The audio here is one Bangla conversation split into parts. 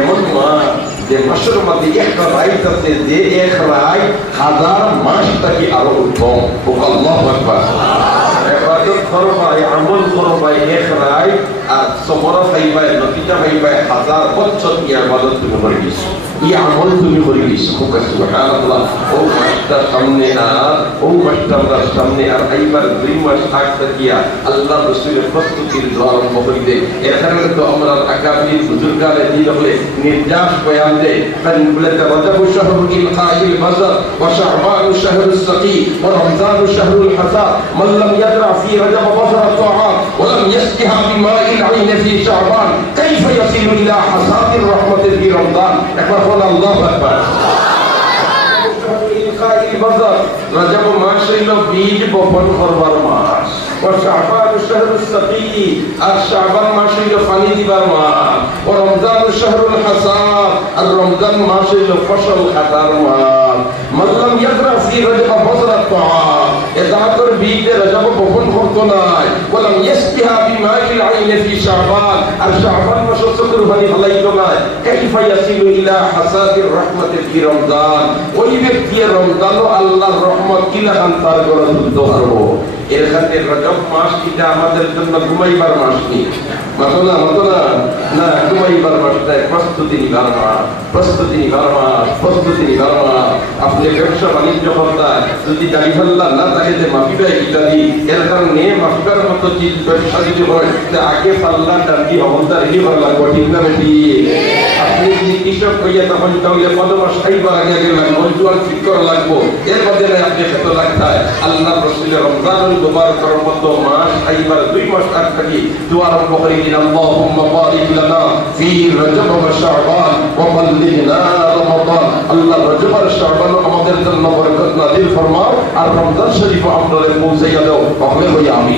এমন মাস যে মাসের মধ্যে একটা রাইট আছে যে এক রায় হাজার মাস থাকি আরও উত্তম। ও আল্লাহ আকবার। এবাদত করবাই আমল করবাই এক রায় আর সবরা ভাইবায় নতিটা ভাইবায় হাজার বছর ই আবাদত তুমি করে দিছো ই আমল তুমি করে দিছো ফোকাস সুবহানাল্লাহ। ও মাস্টার সামনে আর ও মাস্টার সামনে আর আইবার দুই মাস আগ থাকিয়া আল্লাহ রসুলের প্রস্তুতির আরম্ভ করে দেয় এখানে তো আমরা আকাবির বুজুর্গারে দিয়ে হলে নির্যাস বয়ান দেয় কারণ বলেতে রজব শহর ইল কাইল বজর ওয়া শাবান শহর সকি ওয়া রমজান শহর হাসা মান ইয়াদরা ফি রজব বজর তাআত ওয়া লাম ইয়াসকিহা বিমাইন العين في شعبان كيف يصل الى حصاد الرحمه في رمضان একবার বল আল্লাহ আকবার রজব মাস হইল বীজ বপন করবার মাস শাবান শাহরুল সাকি আর শাবান মাস হইল পানি দিবার মাস। ও রমজান শাহরুল হাসাদ আর রমজান মাস হইল ফসল কাটার মাস। মাল্লাম ইয়াকরা ফি রজব বসরাত তাআম এদাতর বীজে রজব বপন করতো নাই। বললাম ইয়াসবিহা বিমাইল আইন ফি শাবান। আর শাবান মাস চতুর পানি ফলাইতো নাই। কাইফা ইয়াসিলু ইলা হাসাদির রাহমাতি ফি রমজান। ওই ব্যক্তি রমজান আল্লাহর রহমত কিলা খান তার তুলতে পারব? এর খাতে রজব মাস এটা আমাদের জন্য ঘুমাইবার মাস নি মাতো না মাতো না, ঘুমাইবার মাস নাই প্রস্তুতি নিবার মাস, প্রস্তুতি নিবার মাস, প্রস্তুতি নিবার মাস। আপনি ব্যবসা বাণিজ্য কর্তা যদি গাড়ি ফাল্লা না থাকে যে মাফিবা ইত্যাদি, এর কারণে মাফিবার মতো চিজ ব্যবসা যদি হয় আগে পাল্লা ডান্ডি অবস্থার রেডি লাগবে, ঠিক না বেটি? আপনি যদি কৃষক হইয়া তখন তাহলে কত মাস আগে আগে লাগবে জোয়ার ঠিক করা লাগবো। এর মধ্যে আপনি খেত লাগতায় আল্লাহ রসুলের রমজানুল মুবারকের মতো মাস খাইবার দুই মাস আগ থেকে দোয়া আরম্ভ করে দিন আল্লাহুম্মা বারিক লানা ফি রজব ওয়া শাবান ওয়া বাল্লিগনা রমাদান আল্লাহ রজব আর শাবান আমাদের জন্য বরকত নাযিল ফরমাও আর রমজান শরীফ আমাদের পৌঁছাইয়া দাও তাহলে হই আমি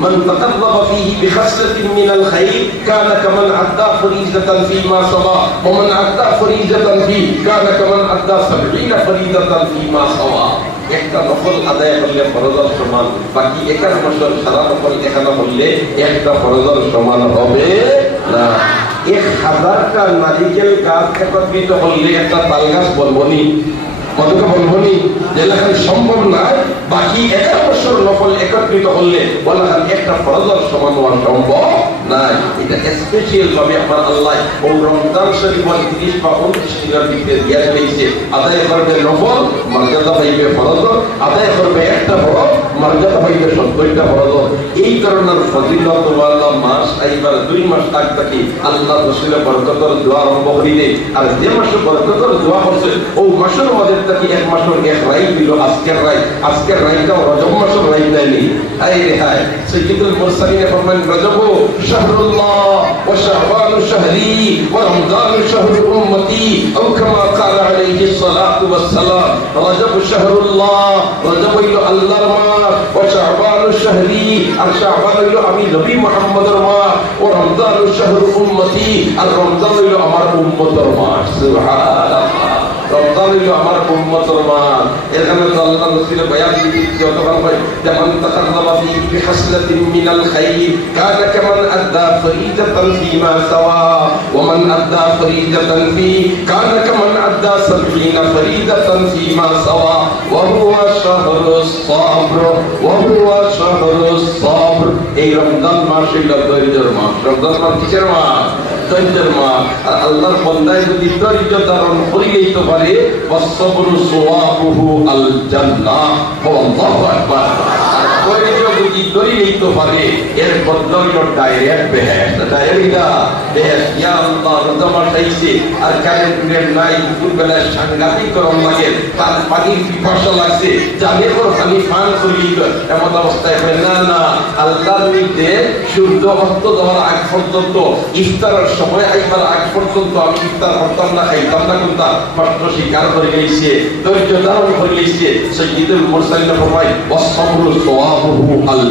من تقرب فيه بخصلة من الخير كان كمن أدى فريضة فيما سوى ومن أدى فريضة فيه كان كمن أدى سبعين فريضة فيما سوى একটা নকল আদায় করলে ফরজর সমান, বাকি একান্ন বছর সারা নকল এখানে করলে একটা ফরজর সমান হবে না। এক হাজারটা নারিকেল গাছ একত্রিত করলে একটা তাল গাছ বলবনি কতটা বলবনি যে সম্ভব নয় বাকি এগারো বছর নফল একত্রিত হলে বলা একটা ফরজর সমান হওয়া সম্ভব নাই। এটা স্পেশাল ভাবে আমার আল্লাহ ও রমজান শরীফ তিরিশ বা উনত্রিশ দিনের দিকে দিয়া দিয়েছে আদায় করবে নফল মর্যাদা পাইবে ফরজ, আদায় করবে একটা ফরজ, মর্যাদা পাইবে সত্তরটা ফরজ। এই কারণে ফজিলত ওয়ালা মাস আইবার দুই মাস তাক থাকি আল্লাহ রসুলের বরকতর দোয়া আরম্ভ করিলে আর যে মাসে বরকতর দোয়া করছে, ও মাসের মধ্যে থাকি এক মাসের এক রাই দিল, আজকের রাই আজকের রাইটাও রজব মাসের রাই দেয়নি। আই রে হায়, সৈয়দুল মুরসালিনে ফরমান, রজব শাহরুল্লাহ ওয়া শাহবানু শাহরি ওয়া রমজানু শাহরু উম্মতি, আও কামা কালা সালাম। والسلام রজব শাহরুল্লাহ রজব হইল আল্লাহর মাস ওয়া শাবান শাহরি আর শাবান হইল আমি নবী মুহাম্মদের মাস ও রমজান শাহরু উম্মতি আর রমজান হইল আমার উম্মতের মাস সুবহানাল্লাহ রমজান হইল আমার উম্মতের মাস এখানে তো আল্লাহ রসুলের বয়ান দিতে যতক্ষণ হয় যেমন তাকাল্লামা ফি বিহাসলাতিন মিনাল খাইর কানা কামান আদা ফরিদাতান ফিমা সাওয়া ওয়া মান আদা ফরিদাতান ফি কানা কামান আদা সাবঈনা ফরিদাতান ফিমা সাওয়া ওয়া সাবর এই রমজান মাস হইল দরিদ্র মাস। রমজান মাস কিসের মাস? ধৈর্য ধারণ পারে আল আর ধৈর্য যদি ধরিলেই তো পারে এর বদল ডাইরেক্ট বেহেশত ডাইরেক্ট বেহেশত ইয়া আল্লাহ রমজান আইছে আর কারেন্ট নাই দুপুর বেলা সাংঘাতিক গরম লাগে তার পানির পিপাসা লাগছে জানে কর খালি পান করি এমন অবস্থায় হয় না না আল্লাহর নির্দে সূর্য অস্ত দেওয়ার আগ পর্যন্ত ইফতারের সময় আইবার আগ পর্যন্ত আমি ইফতার করতাম না খাইতাম না করতাম কষ্ট স্বীকার করে গেছে ধৈর্য ধারণ করে গেছে সৈয়দুল মুরসালিন ফরমায় ওয়াসবরু সওয়াবুহু আল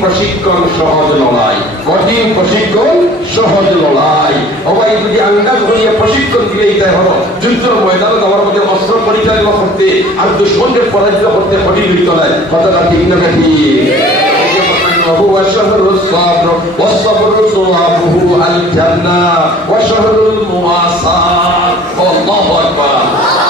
প্রশিক্ষণ সহজ লড়াই কঠিন প্রশিক্ষণ সহজ লড়াই সবাই যদি প্রশিক্ষণ দিলেই তাই হলো, যুদ্ধের ময়দানে আমার মধ্যে অস্ত্র পরিচালনা করতে আর দুশ্মনকে পরাজিত করতে কঠিন হইত নাই কথাটা ঠিক না ঠিক وهو شهر الصبر والصبر صوابه الجنة وشهر المواصاة والله أكبر.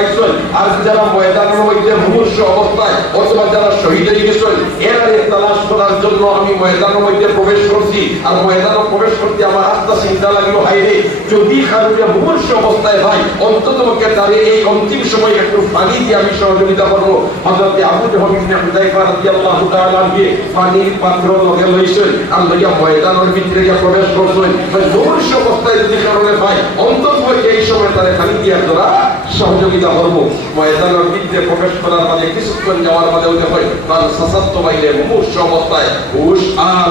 পাইছেন আর যারা ময়দানের মধ্যে মুমূর্ষ অবস্থায় অথবা যারা শহীদ হয়ে গেছেন এরা তালাশ করার জন্য আমি ময়দানের মধ্যে প্রবেশ করছি। আর ময়দানে প্রবেশ করতে আমার আত্মা চিন্তা লাগল হাইরে যদি খারুয়া মুমূর্ষ অবস্থায় ভাই অন্তত তারে এই অন্তিম সময় একটু পানি দিয়ে আমি সহযোগিতা করব। হযরত আবু জাহল ইবনে হুযায়ফা রাদিয়াল্লাহু তাআলা আনহু পানির পাত্র লগে লইছেন। আর লইয়া ময়দানের ভিতরে গিয়া প্রবেশ করছেন। মুমূর্ষ অবস্থায় যদি কারণে ভাই অন্তত এই সময় তারে পানি দিয়ে দ্বারা সহযোগিতা করব। ময়দানের ভিতরে প্রবেশ করার মাঝে কিছুক্ষণ যাওয়ার মাঝে ওদের হয় তার সাসাত্ত বাইরে মুমূর্ষ অবস্থায়, হুশ আর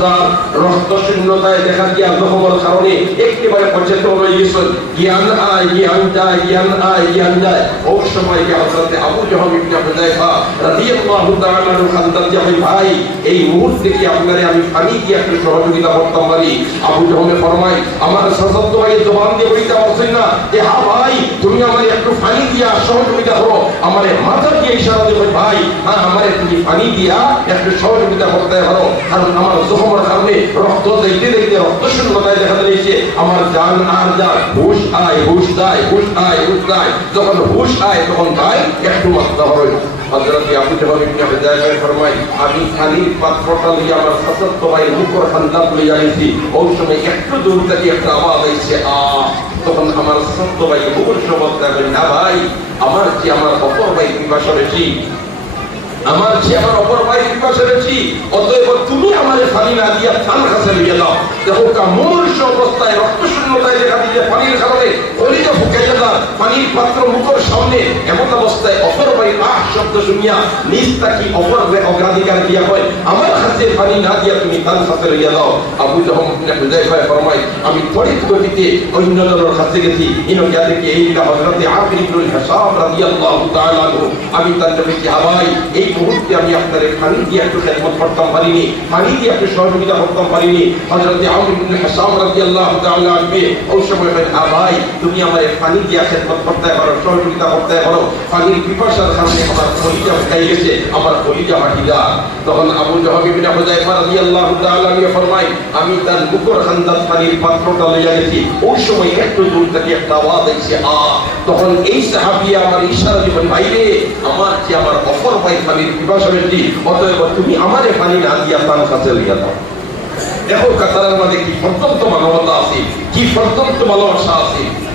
জাল রক্ত শূন্যতায় দেখা দিয়া জখমের কারণে একেবারে সচেতন হয়ে গেছেন জ্ঞান আয়, জ্ঞান যায়, জ্ঞান আয়, জ্ঞান যায়। ওই সময় কি হযরতে আবু জাহল ইবনে হুযায়ফা রাদিয়াল্লাহু তাআলা আনহু খান্দাত আমি ভাই, এই মুহূর্তে কি আপনারে আমি পানি দিয়ে একটু সহযোগিতা করতাম পারি? আবু জাহলে ফরমাই আমার সশস্ত্র ভাই জবান দিয়ে বলতে পারছেন না। যে হ্যাঁ ভাই, তুমি আমার একটু পানি দিয়া সহযোগিতা করো। আমারে মাথা দিয়ে ইশারা দেবে ভাই হ্যাঁ আমারে তুমি পানি দিয়া একটু সহযোগিতা করতে পারো। কারণ আমার জখমের কারণে রক্ত দেখতে দেখতে রক্ত শূন্যতায় দেখা দিয়েছে আমার জান আর যান হুশ আয়, হুশ যায় হুশ আয়, হুশ যায় যখন হুশ আয়, তখন তাই একটু মাত্রা লইয়া আমার যে আমার অপর ভাই পিপাসা বেশি? আমার যে আমার অপর ভাই পাশে রয়েছি অতএব তুমি আমার পানি না দিয়া থান কাছে নিয়ে দাও দেখো কামূর্ষ অবস্থায় রক্ত শূন্যতায় দেখা দিলে পানির কারণে ফুকাইয়া পানির পাত্র মুখের সামনে, এমন অবস্থায় অপর ভাই আহ শব্দ শুনিয়া নিজ অপর অগ্রাধিকার দিয়া হয় আমার কাছে পানি না দিয়া তুমি তার দাও। আবু ফরমাই আমি তড়িৎ গতিতে অন্য জনের কাছে গেছি। এই আকির ইবনুল হাসাব রাদিয়াল্লাহু তাআলা আমি তার কাছে কি ভাই এই মুহূর্তে আমি আপনার পানি দিয়ে একটু খেদমত করতাম পারিনি, পানি দিয়ে একটু সহযোগিতা করতাম পারিনি। হযরতে আমর ইবনে হাসাম রাদিয়াল্লাহু তাআলা আনহু ওই সময় বলেন আ ভাই তুমি আমার পানি দিয়ে খেদমত করতে পারো, সহযোগিতা করতে পারো পানির পিপাসার কারণে আমার কলিজা ফুকাই গেছে, আমার কলিজা যা তখন আবু জাহল ইবনে হুযায়ফা রাদিয়াল্লাহু তাআলা আনহু ফরমায়, আমি তার বুকর খান্দাত পানির পাত্রটা লইয়া গেছি, ওই সময় একটু দূর থেকে একটা আওয়াজ আইছে, আ। তখন এই সাহাবী আমার ইশারা দিবেন ভাইরে আমার যে আমার অপর ভাই পানির পিপাসা বেশি, অতএব তুমি আমারে পানি না দিয়া তার কাছে লইয়া দাও দেখো কাতারের মধ্যে কি পর্যন্ত মানবতা আছে, কি পর্যন্ত ভালোবাসা আছে।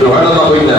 সুবহানাল্লাহ কইনা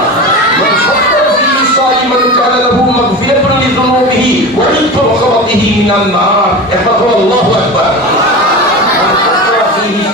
كان له مغفرة لذنوبه ومن طرقاته من النار. الله أكبر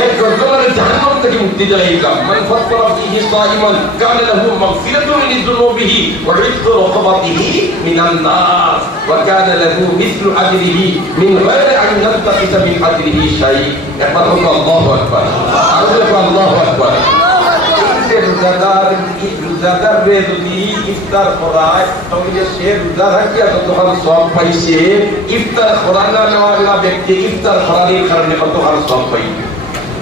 এর গর্দনারে জাহান্নাম মুক্তি দিলাম মান ফাত্তারা ফিহি সাইমান? কানা লাহু মাগফিরাতুন লিযুনুবিহি ওয়া রিজকু রাকাবাতিহি মিনান নার ওয়া কানা লাহু মিসলু আজরিহি মিন গায়রি আন ইয়ান্তাকিসা মিন আজরিহি শাই একবার হোক আল্লাহু আকবার। আর বলে আল্লাহু আকবার। রোজাদার রোজাদার রে যদি ইফতার করায় তাহলে সে রোজা রাখিয়া যতক্ষণ সব পাইছে ইফতার করানা নেওয়ালা ব্যক্তি ইফতার করার কারণে কতক্ষণ সব পাইবে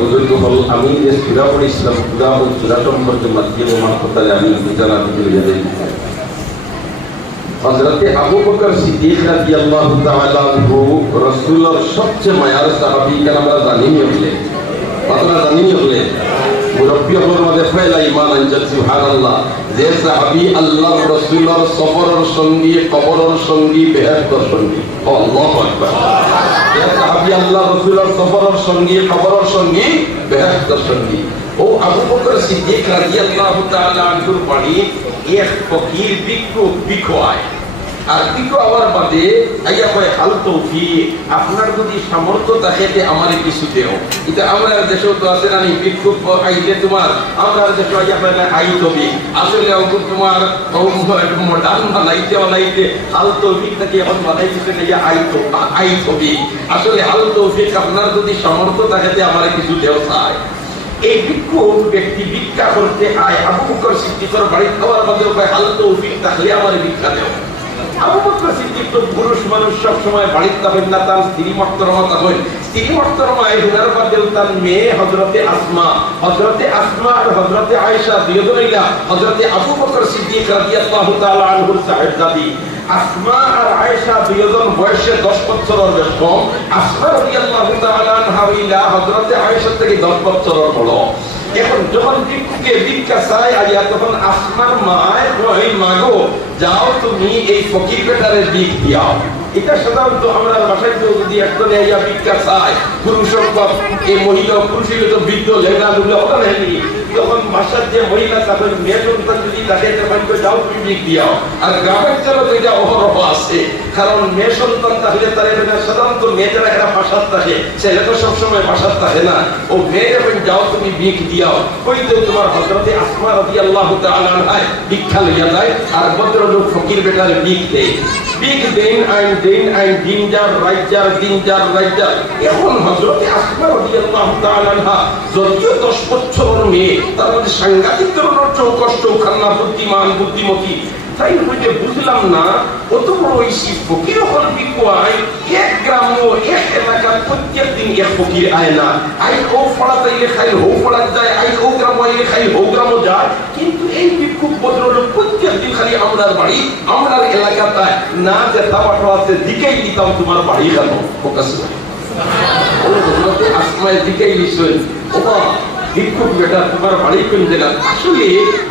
বুজুর্গ হল আমি যে সুরা পড়েছিলাম সুরা ও সুরা সম্পর্কে মাধ্যম মারফতালে আমি বিজানা বুঝে যাই হযরতে আবু বকর সিদ্দিক রাদিয়াল্লাহু তাআলা আনহু রাসূলের সবচেয়ে মায়ার সাহাবী কেন আমরা জানি নি হলে? আপনারা জানি নি হলে? মুরব্বী হওয়ার মধ্যে পয়লা ঈমান আনজাল সুবহানাল্লাহ। যে সাহাবী আল্লাহর রাসূলের সফরের সঙ্গী, কবরের সঙ্গী, বেহেশতের সঙ্গী। আল্লাহু আকবার। সাহাবী আল্লাহ রসুলের সফরের সঙ্গী, খবরের সঙ্গী, বেহেশতের সঙ্গী। ও আবু বকর সিদ্দিক রাদিয়াল্লাহু তাআলা আনহুর বাণী, এক ফকির বিক্ষু বিখোয়ায় আবার বাদে আইয়া কয়, হাল তৌফি আপনার যদি সামর্থ্য থাকে তে আমারে কিছু দেও। এটা আমরা দেশে তো আছে আইলে তোমার আমরা দেশে আইয়া কয় আই তবি আসলে অঙ্কুর তোমার মডার্ন বানাইতে বানাইতে, হাল এখন বানাইতে আই তো, আই তবি আসলে হাল আপনার যদি সামর্থ্য থাকে তে আমারে কিছু দেও চায় এই ভিক্ষু ব্যক্তি ভিক্ষা করতে আয়, আবু বকর সিদ্দিকের বাড়ি খাওয়ার মধ্যে হাল আমার ভিক্ষা দেও। আবু বকর সিদ্দিক তো পুরুষ মানুষ সব সময় বাড়িতে থাকবেন না, তার স্ত্রী মক্তরমা থাকবেন স্ত্রী মক্তরমা এই হুনার বাদে তার মেয়ে হযরতে আসমা হযরতে আসমা আর হযরতে আয়েশা দুইজনেইলা হযরতে আবু বকর সিদ্দিক রাদিয়াল্লাহু তাআলা আনহুর সাহেবজাদি। আসমা আর আয়েশা দুইজন বয়সে 10 বছরের বেশ কম। আসমা রাদিয়াল্লাহু তাআলা আনহা হইলা হযরতে আয়েশা থেকে 10 বছরের বড়। এখন যখন ভিক্ষুকে ভিক্ষা চাই আইয়া তখন আসমার মায় কই মাগো, যাও তুমি এই ফকির বেটারে দিক দিয়াও এটা সাধারণত আমরা বাসায় তো যদি একজনে আইয়া ভিক্ষা চাই পুরুষ হোক বা এই মহিলা পুরুষ তো বৃদ্ধ লেগা লুলে ওটা নেয়নি তখন বাসার যে মহিলা তাদের মেয়ে সন্তান যদি তাকে তখন যাও দিক দিয়াও। আর গ্রামের তো এটা অহরহ আছে। কারণ মেয়ে সন্তান তাহলে তার সাধারণত মেয়েরা এরা বাসার থাকে। ছেলে তো সবসময় বাসার থাকে না। ও মেয়ে যখন যাও, তুমি ভিক দিয়াও। ওই তো তোমার হজরতে আসমা রাজি আল্লাহ তালায় ভিক্ষা লইয়া যায়, আর ভদ্রলোক ফকির বেটার ভিক দেয়। ভিক দেন আইন দেন আইন দিন যার রাজ্যার দিন যার রাজ্যার এখন হজরতে আসমা রাজি আল্লাহ তালাহা যদিও দশ বছরের মেয়ে তার সাংঘাতিক ধরনের চৌকস, চৌখান্না, বুদ্ধিমান, বুদ্ধিমতী, তাই হইতে বুঝলাম না কত বড় শিব ফকির হল বিকুয়ায়, এক গ্রাম এক এলাকার প্রত্যেক দিন এক ফকির আয় না। আই ও ফড়া তাইলে খাই হো ফড়া যায়। আই ও গ্রাম আইলে খাই হো গ্রাম যায়। কিন্তু এই ভিক্ষুক ভদ্রলোক প্রত্যেক দিন খালি আমরার বাড়ি, আমরার এলাকাটায় না যে তামাটো আছে, দিকেই দিতাম তোমার বাড়ি কেন? ফোকাস আসমায়ের দিকেই নিশ্চয় ও বাবা ভিক্ষুক বেটা তোমার বাড়ি কোন জায়গা আসলে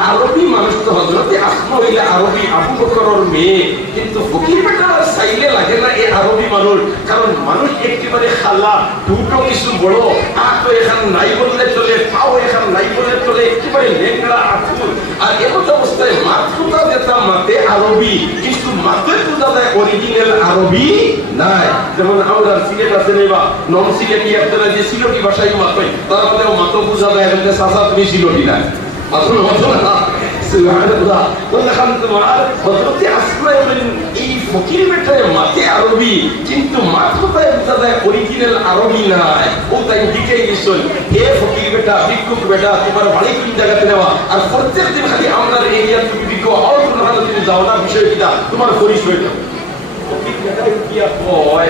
আরবি মানুষ তো হজরতে আসমা হইলে আরবি আবু বকরের মেয়ে। কিন্তু ফকির বেটা চাইলে লাগে না এই আরবি মানুষ। কারণ মানুষ একেবারে খালা, দুটো কিছু বড় হাত এখান নাই বললে চলে, পাও এখান নাই বললে চলে একেবারে লেংড়া আতুর আর এমত অবস্থায় মাতৃতা যেটা, মাতে আরবি। কিন্তু মাতে পূজা দেয় অরিজিনাল আরবি নাই। যেমন আমরা সিলেট আছে নেবা নন সিলেটি আপনারা যে সিলেটি ভাষায় মাতই তার মধ্যে মাতো পূজা দেয় এখানে সাসা তুমি মাত্র না? ইবনে এই ফকির বেটা বেটা, তোমার বাড়ি কোন জায়গাতে নেওয়া? তুমি দিকে আর কোন তুমি যাও বিষয় কিটা তোমার পরিচয় দাও। ফকির বেটায় কি কয়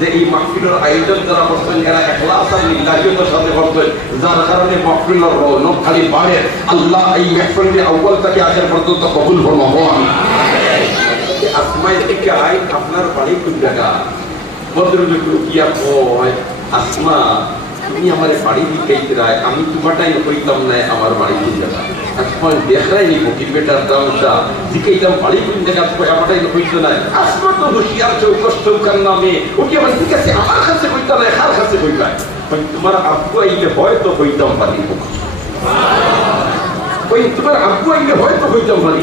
যে এই মাহফিলের আয়োজন যারা করছেন, এরা একলা আর নির্ধারিত সাথে করছেন, যার কারণে মাহফিলের রৌনক খালি বাড়ে। আল্লাহ এই মাহফিলটি আউ্বাল থেকে আজের পর্যন্ত কবুল হল আই আপনার বাড়ি কোন জায়গা? ভদ্রলোক কি কয়, আসমা তুমি আমার বাড়ি দিতে রায়, আমি তোমারটাই কইতাম না, আমার বাড়ি কোন জায়গা আসমা দেখাই নি ফকির বেটার দামটা দিকেইতাম বাড়ি তো ওকে ঠিক আছে, আমার তোমার আব্বু আইলে হয়তো পারি। ওই তোমার আব্বু পারি।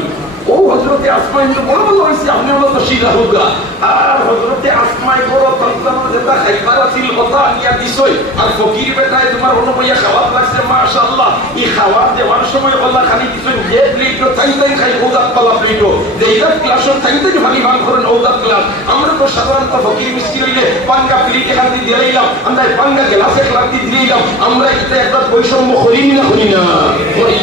ও হজরতে আসমাই তো বড় বড় হয়েছে আপনি হলো তো শিলা হুগা আর হজরতে আসমাই বড় তন্ত্র যেটা খাইবার আছিল কথা নিয়া দিছই আর ফকির বেটায় তোমার অন্য খাওয়াত লাগছে মাশাআল্লাহ। এই খাওয়ার দেওয়ার সময় বললা খালি দিছই যে প্লেট তাই তাই খাই ওদাত পালা প্লেট দেইলা ক্লাস তাই তাই ভালি ভাগ করেন ওদাত ক্লাস। আমরা তো সাধারণত ফকির মিষ্টি হইলে পাঙ্গা প্লেটে খালি দিয়ে দিলাম আমরা পাঙ্গা গ্লাসে খালি দিয়ে দিলাম আমরা এটা একটা বৈষম্য করি না করি না?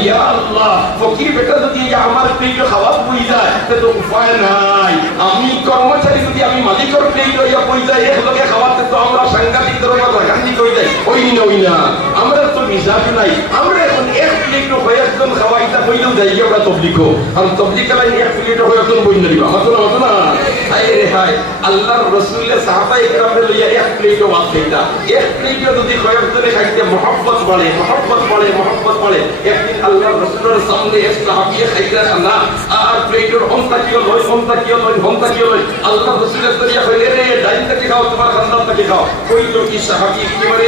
ইয়া আল্লাহ ফকির বেটা যদি আমার প্লেটে খাওয়া বই যায় সে তো উপায় নাই। আমি কর্মচারী যদি আমি মালিকর প্লেট লইয়া বই যাই এক খাওয়াতে তো আমরা সাংঘাতিক রাগান্দি কই যাই ওই না ওই না আমরা তো মিজাজ নাই। আমরা এখন এক প্লেট হয়ে একজন খাওয়া এটা বইলেও যাই আমরা তবলিক আর তবলিক লাই এক প্লেট হয়ে একজন বই না দিবা। মাতো না মাতো না। হাই রে হাই আল্লাহর রাসূলের সাহাবা ইকরামে লইয়া এক প্লেট ভাত খাইতা। এক প্লেট যদি কয়েকজনে খাইতে মহব্বত বাড়ে মহব্বত বাড়ে মহব্বত বাড়ে, একদিন আল্লাহর রাসূলের সামনে এক সাহাবিয়ে খাইতা না। আর প্লেটের হন্তা কিও লই হন্তা কিও লই হন্তা কিও লই আল্লাহ রাসূলের তরিয়া কইলে, রে, ডাইন থেকে খাও, তোমার খানদান থেকে খাও। কইলো কি সাহাবী একেবারে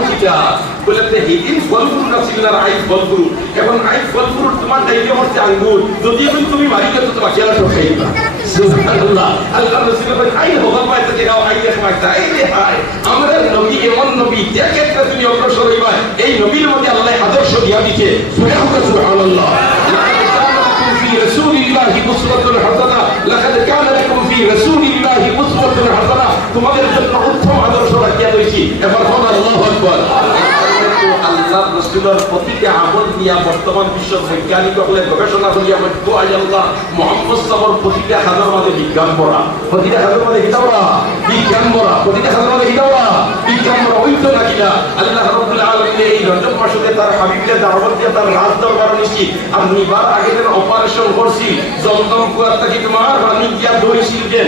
খাও কারণ কিটা বলে তে হিদিন ফলগুরু না ছিল না আই ফলগুরু এখন আই ফলগুরু তোমার ডাইনে হচ্ছে আঙ্গুর যদি এখন তুমি মারিলে তো তোমার খেলা তো খাইবা সুবহানাল্লাহ আল্লাহ রাসূল বলেন আই হবল বাই থেকে খাও আই এক মাইতা এই রে হাই আমরা নবী এমন নবী যে ক্ষেত্রে তুমি অগ্রসর হইবা এই নবীর মধ্যে আল্লাহ আদর্শ দিয়া দিছে সুবহানাল্লাহ في رسول الله أسوة حسنة لقد كان لكم في رسول الله أسوة حسنة তোমাদের জন্য উত্তম আদর্শ রাখিয়া রয়েছি এবার হন আল্লাহ আকবার। আল্লাহ রসুলের প্রতিটা আমল দিয়া বর্তমান বিশ্ব বৈজ্ঞানিক সকলে গবেষণা করিয়া মধ্য আল্লাহ মোহাম্মদ সাবর প্রতিটা হাজার মাঝে বিজ্ঞান পড়া প্রতিটা হাজার মাঝে হিতাবরা বিজ্ঞান পড়া প্রতিটা হাজার মাঝে হিতাবরা বিজ্ঞান পড়া তো নাকি না আল্লাহ এই রজব মাসে তার হাবিবকে দারবাত দিয়ে তার রাজ দরবার নিছি আর নিবার আগে যেন অপারেশন করছি জমজম কুয়ার থেকে তোমার রানী গিয়া ধরেছিল যে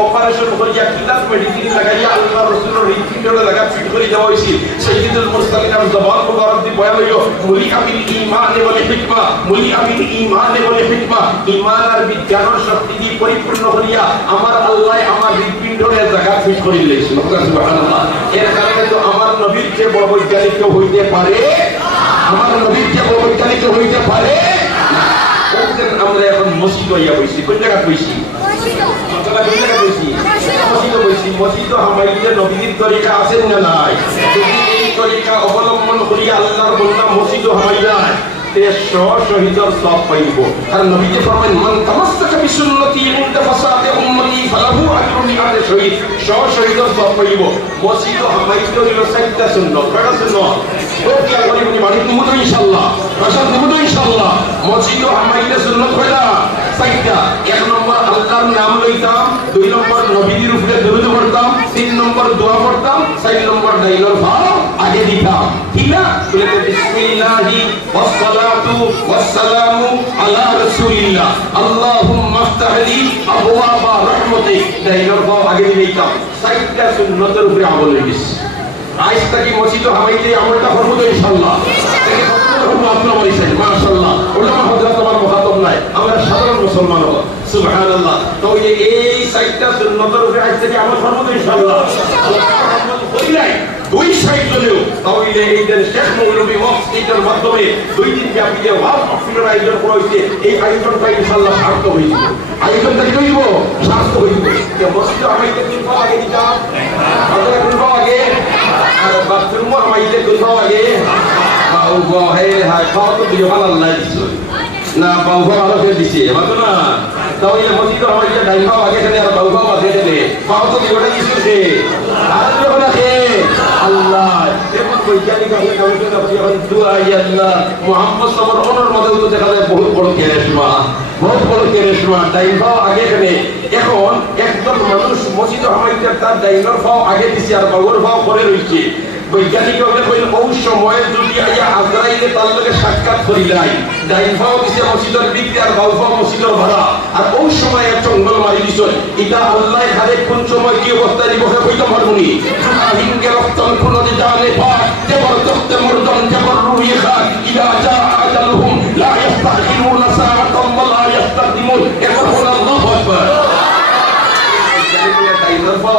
অপারেশন করিয়া কিলাস মেডিসিন লাগাইয়া আল্লাহ রসুলের হৃদপিণ্ডে লাগা ফিট করে দেওয়া হয়েছিল সৈয়দুল মুরসালিন আর জবান মুবারক দি বয়ান হইল মুলি আবিল ঈমান বলে হিকমা মুলি আবিল ঈমান বলে হিকমা। ঈমান আর বিজ্ঞানের শক্তি দিয়ে পরিপূর্ণ করিয়া আমার আল্লাহ আমার হৃদপিণ্ডে জায়গা ফিট করে দিয়েছিল সুবহানাল্লাহ। এর কারণে তো আমার নবীর বড় বৈজ্ঞানিক হইতে পারে? আমার নবীর বড় বৈজ্ঞানিক হইতে পারে? আমরা এখন মসজিদ হইয়া বইছি। কোন জায়গা বইছি? মসজিদে বলছি মসজিদ হামাইতে নবীর তরিকা আছেন না নাই। তরিকা অবলম্বন করি আল্লাহর বন্ধা মসজিদ হামাইলায় দেড়শো শহীদর সব পাইব। নবীজি ফরমান মান বিসুন্নতি উম্মতি, ফালাহু আজরুন শহীদ। শহীদর সব পাইব। মসজিদ হামাইতে হইল সাইদটা সুন্নাত, কয়টা সুন্নাত? ও কি আগনি বনি মানি তুমি তো ইনশাআল্লাহ। তুমি তো ইনশাআল্লাহ মসজিদ সাইদটা এক নম্বর আল্লাহর নাম লইতাম, দুই নম্বর নবীজির উপরে দরুদ পড়তাম, তিন নম্বর দোয়া পড়তাম চার নম্বর ডাইলর ভাব আগে দিতাম। ঠিক না? বলে বিসমিল্লাহি ওয়াসসালাতু ওয়াসসালামু আলা রাসূলিল্লাহ। আল্লাহুম্মা আবওয়াবা রাহমাতিক। ডাইলর ভাব আগে দিতাম। সাইদটা সুন্নতের উপরে আমল হয়ে গেছে। আজ থেকে মসজিদ হামাইতে আমলটা করব তো ইনশাআল্লাহ? করব আপনার মাশাআল্লাহ। ওলামা হযরত আমার নাই। আমরা সাধারণ মুসলমান হব সুবহানাল্লাহ। তো এই সাইডটা সুন্নতের উপরে আজ থেকে আমল করব ইনশাআল্লাহ। আমল নাই। দুই সাইড হলেও। তাহলে এইদের শেখ মৌলবী মসজিদের মাধ্যমে দুই দিন ব্যাপী যে ওয়াজ মাহফিলের আয়োজন করা হয়েছে এই আয়োজনটা ইনশাআল্লাহ সার্থক হয়েছিল আয়োজনটা কি হইব? সার্থক হইব যে মসজিদ আমাইতে কোন পাওয়া আগে দিতাম। আপনারা কোন পাওয়া আগে। আর বাথরুমও আমাইতে কোন পাওয়া আগে। বাউ বাউ হে খাওয়া তো দিয়ে ভালো আল্লাহ না বাউ বাউ আলো ফের দিছে না মসজিদ আমাইতে ডাইন পাওয়া আগে এখানে আর বাউ বাউ আগে দেবে পাও তো আল্লাহ এমন বৈজ্ঞানিক আছে এখন দুয়া আল্লাহ। মোহাম্মদ সাল্লাল্লাহু আলাইহি তো দেখা যায় বহুত বড় কেরেশমা বহুত বড় কেরেশমা পাও আগে এখানে। এখন একজন মানুষ মসজিদ হামাইতে তার ডাইনের পাও আগে দিছে, আর বাবুর পাও পরে রইছে বৈজ্ঞানিক ভাবে কইল ও সময়ে যদি আইয়া আজরাইলে তার লগে সাক্ষাৎ করি নাই ডাইন পাও দিছে মসজিদের বিক্রি আর বাবু পাও মসজিদের ভাড়া, আর ও সময় জঙ্গল মারি দিছ। এটা আল্লাহ সাআতাম ওয়া লা ইস্তাকদিমুন এবার হল আল্লাহু আকবার টাইমার পাও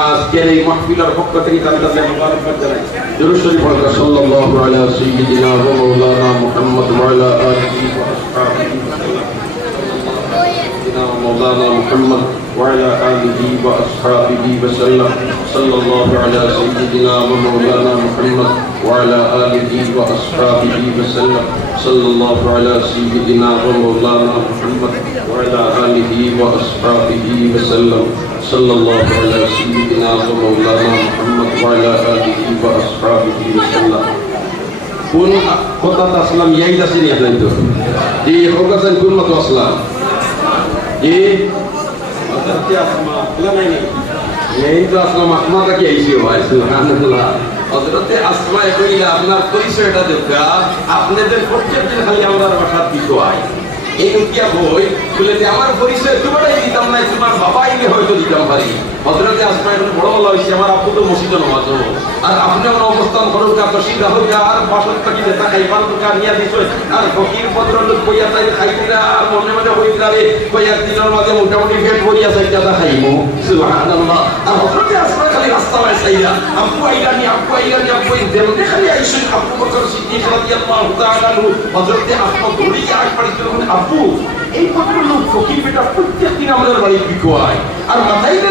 আজকের এই মাহফিলের পক্ষ থেকে তাদের কাছে মোবারকবাদ জানাই দুরূদ শরীফ পড়া সাল্লাল্লাহু আলা সাইয়্যিদিনা ওয়া মাওলানা মুহাম্মদ ওয়া আলা আলিহি ওয়া আসহাবিহি سيدنا ومولانا محمد وعلى آله وأصحابه وسلم صلى الله على سيدنا ومولانا محمد وعلى آله وأصحابه وسلم صلى الله على سيدنا ومولانا محمد وعلى آله وأصحابه وسلم صلى الله على سيدنا ومولانا محمد وعلى آله وأصحابه وسلم কোন কথা আসলাম ইয়াই আসেনি আপনার তো জি হোক আছেন কোন মতো আসলাম জি হযরতে আসমা বলা নাই এই তো আসলাম আসমা থেকে আইছি ভাই সুবহানাল্লাহ হযরতে আসমা কইলা আপনার পরিচয়টা দেখা আপনাদের প্রত্যেকদিন খালি আমার বাসার দিকে আয় এই উঠিয়া বই বলে যে আমার পরিচয় তোমারই দিতাম না, তোমার বাবাই হয়তো দিতাম পারি। হজরতে আসমা এখন বড় বলা হয়েছে, আমার আপু তো মসজিদ নামাজ আর আপনি আমার অবস্থান করুক আর সিদ্ধা হইয়া আর বাসন থাকি যেটা খাইবার তো নিয়া দিছ আর ফকির পত্র লোক কইয়া তাই না আর মনে মনে হইতে রে, কইয়া দিনের মাঝে মোটামুটি পেট ভরিয়া চাইটা খাইমু সুবহানাল্লাহ। আর হজরতে খালি রাস্তা নাই চাইয়া, আপু আইলানি আপু আইলানি আপু দেমনে খালি আইসুন আপু বকর সিদ্দিক রাদিয়াল্লাহু তাআলা আনহু, হজরতে দৌড়িয়ে আগ পাড়িতে আপু, এই পত্র লোক ফকির বেটা প্রত্যেক দিন আমাদের বাড়ি বিকোয়ায় আর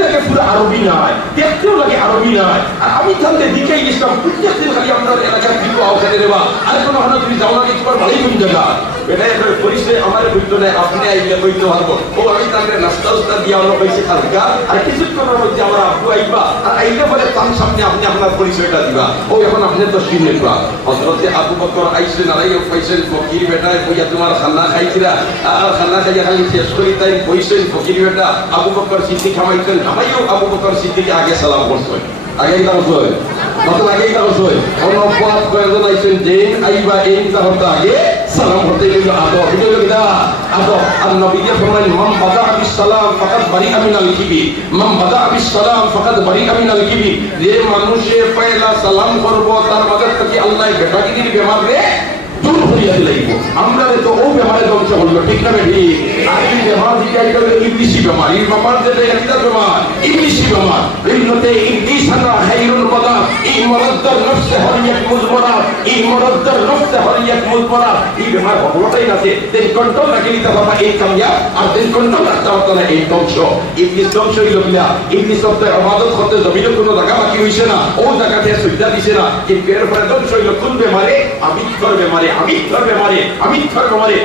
লাগে পুরো আরবি নাই, দেখতেও লাগে আরবি নাই। আর আমি তাহলে দিকে গেছিলাম প্রত্যেক দিন খালি আপনার এলাকার বিকো আওখানে দেবা আর কোনো হলো তুমি যাও না তোমার বাড়ি কোন জায়গা এটা একটা পরিচয়, আমার আপনি আইলে কইতে পারব ও, আমি তাকে নাস্তা উস্তা দিয়া অন্য কইছে কালকা আর কিছুক্ষণের মধ্যে আমার আব্বু আইবা, আর আইলে পরে তার সামনে আপনি আপনার পরিচয়টা দিবা। ও, এখন আপনি তো শুনে পা হজরতে আবু বকর আইসেন আর আইও কইছেন, ফকির বেটায় বইয়া তোমার খানা খাইছিলা। খালি শেষ করি, তাই কইছেন, ফকির বেটা, আবু বকর সিদ্দিক খামাইছেন আমাইও আবু বকর সিদ্দিকে আগে সালাম আগেই কাগজ হয় নতুন আগেই কাগজ হয় অন্য পথ কয়েকজন আইছেন যেন আইবা এই তাহলে আগে সালাম করতে কিন্তু আদব এটা হলো কিনা আদব আর নবীকে ফরমান মান বাদা বিস সালাম ফাকাত বারি আমিনাল কিবি মান বাদা বিস সালাম ফাকাত বারি আমিনাল কিবি যে মানুষে পয়লা সালাম করব তার মধ্যে থেকে আল্লাহ বেটাগিরির বেমার রে দূর হইয়া দিলাইব আমরা তো ও বেমারে ধ্বংস করল, ঠিক না বেঠি এই বেমার দিকে আইলো ইবলিশি বেমার, এই বেমার যেটা একটা বেমার ইবলিশি বেমার। ইল্লতে ইবলিশ আনা হাইরুল বাদা এই মরদ্দার এই মরদ্দার এই বেমার আছে কন্ট্রোল রাখি নিতে এই কামিয়া, আর কন্ট্রোল রাখতে না, এই ধ্বংস। ইবলিশ ধ্বংস হইল ইবাদত করতে জমিনে কোনো জায়গা বাকি হইছে না। ও জায়গাতে সুবিধা দিছে না। কিন্তু এরপরে ধ্বংস হইল কোন বেমারে? আমি করবে মারে আমি করবে মারে আমি করবে মারে